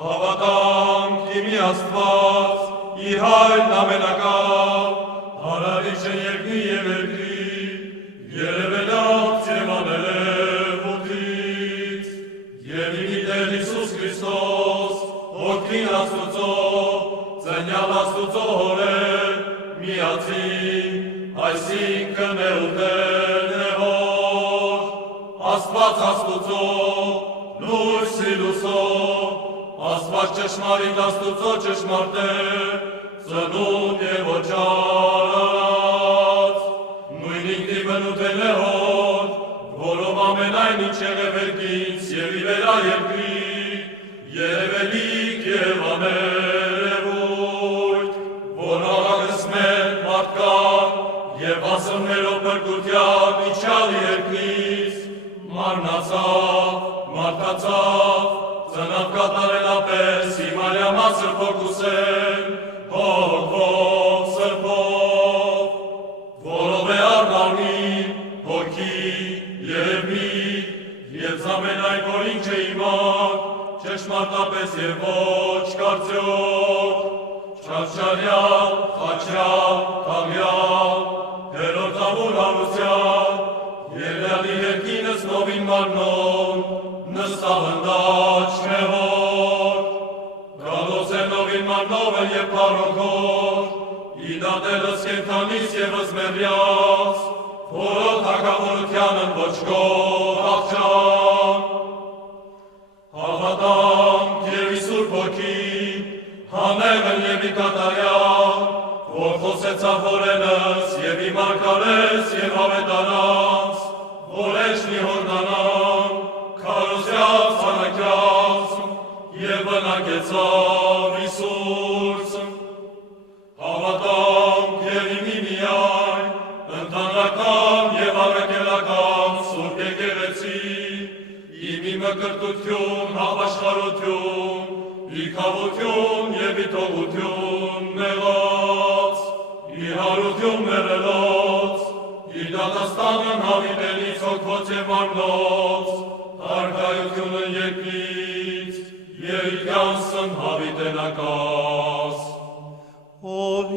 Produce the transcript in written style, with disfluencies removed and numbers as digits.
Հավատամ քիմի Աստված, իհայրն ամենակալ, հարարիչը երկնի և երկրի, երևելած և աներև ոտից, և իմի Տեր Հիսուս Քրիստոս, որդին Աստուծո, ծնյալ Աստուծո հորեր, միածին, այսինքն էուտեն է հոր, Աստված Աստուծո, լույսի լուսով, Աստված ճշմարիտ Աստուծո ճշմարտ է, ծնունդ և ոչարած, նույն ինքնի բնութեն է հոր, որով ամենայն ինչ եղև երկինց և ի վերա երկրի, երևելիք և աներևույթ, որ արագսմեն մարդկան և ասրներով բրկության իջալ երկնից, մարմնացավ, մարդացավ, ծնավ կատարելապես հիմարյա մասր փոքուսեն, հոգվով, սրբով, որով է առնարմին, հոգի և միտ, և զամենայն որ ինչ է իմակ, ճշմարտապես և ոչ կարծյոք, չարչարյալ, խաչյալ, թաղյալ, հերորդ ամուր հարուսյալ, Երլյալի երկինս նովին մարմնոն, նստահնդաչ մեղոր, գալոս է նովին մարմնովը և պարոքոր, իդատելս կենթանիս և ըզմերյաց, որով թագավորությանն ոչ կող աղջան, հավատամ և իսուր հոգի, հանեղն և ի կատարյալ, որ խոսեցավ հորենս և ի մարգարես և ավետարանց, որ էջնի հորդանան, քարոզյալ ցանակյաց և բնակեցավ Իսուրց, հավատամ և իմի միայն, ընդանրական և առաքելական սուրբ եկեղեցի, իմի մկրտություն, հավաշխարություն, իքավություն և իտողություն մեղած, իհարություն մերելոց, իդատաստանն հավիտենից հոգվոց և մարմնոց, հարգայությունն երկնից, երիտյանսն հավիտենակաս, Ով